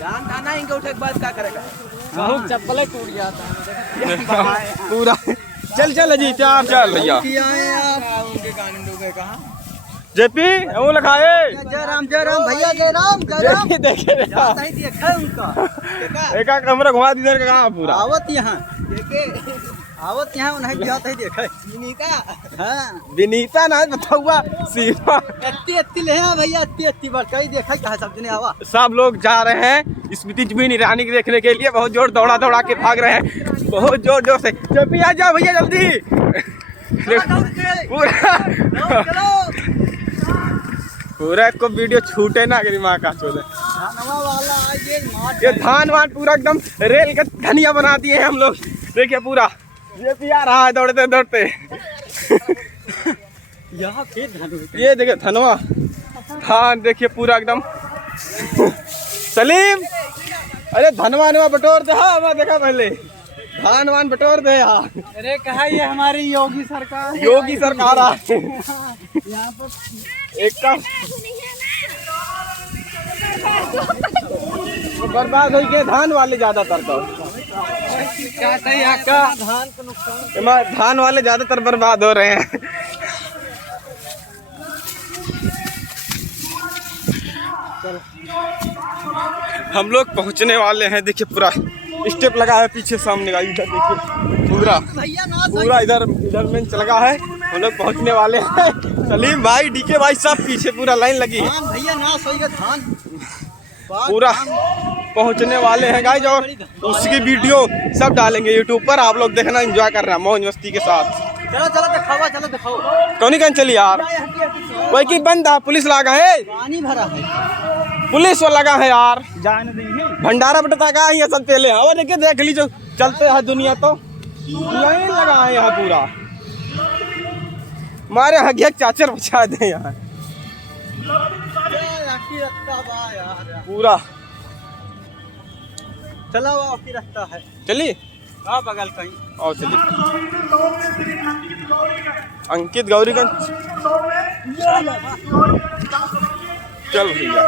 जानता नहीं इनके उठे के बाद क्या करेगा। चप्पल टूट जाता पूरा चल चल अजीत यार चल भैया उनके कान डूबे कहाँ। जेपी वो लिखाए जय राम भैया जय राम जेपी देखे नहीं देखा उनका एक कमरा घुमा दी इधर का कहाँ पूरा आवत यहाँ देखे आवत यहाँ नहीं जाता ही देखा विनीता। हाँ विनीता ना बताऊआ सीमा एत्ती ले हैं भैया एत्ती बार कहीं देखा कहा सब जने आवा। सब लोग जा रहे हैं स्मृति जुबिन ईरानी को देखने के लिए। बहुत जोर दौड़ा दौड़ा के भाग रहे हैं बहुत जोर जोर से। जेपी आ जाओ भैया जल्दी पूरा को वीडियो छूटे ना अगर माँ का चोले। ये धान वान पूरा एकदम रेल का धनिया बना दिए हैं हम लोग। देखिए पूरा ये भी आ रहा है दौड़ते दौड़ते। यहाँ ये देखिए धनवा धान देखिए पूरा एकदम। सलीम अरे धनवा नवा बटोर दे। हाँ मैं देखा पहले धान वान बटोर दे यार। अरे कहा ये हमारी योगी सरकार आ है यहाँ पर एक का बर्बाद हो गए धान वाले ज्यादातर तो यहाँ का धान का नुकसान धान वाले ज्यादातर बर्बाद हो रहे हैं। हम लोग पहुंचने वाले हैं। देखिए पूरा स्टेप लगा है पीछे सामने का। इधर देखिए पूरा इधर बेंच लगा है। हम लोग पहुंचने वाले हैं। सलीम भाई डीके भाई सब पीछे पूरा लाइन लगी है। भैया ना सोइए धान पूरा पहुंचने वाले हैं गाइस और उसकी वीडियो सब डालेंगे यूट्यूब पर। आप लोग देखना एंजॉय कर रहे हैं मौज मस्ती के साथ। चलो दिखाओ कौन कौन चली यार वही की बंद है पुलिस लगा है पानी भरा है पुलिस वो लगा है यार। जाने देंगे भंडारा बटता का है सब पहले। और देखिए देख लीजिए चलते हैं दुनिया तो लाइन लगा है यहाँ पूरा। मारे हगिया चाचर बचा दे यहाँ पूरा। चला हुआ की रखता है। चलिए हाँ बगल कहीं और चलिए अंकित गौरीगंज चल भैया।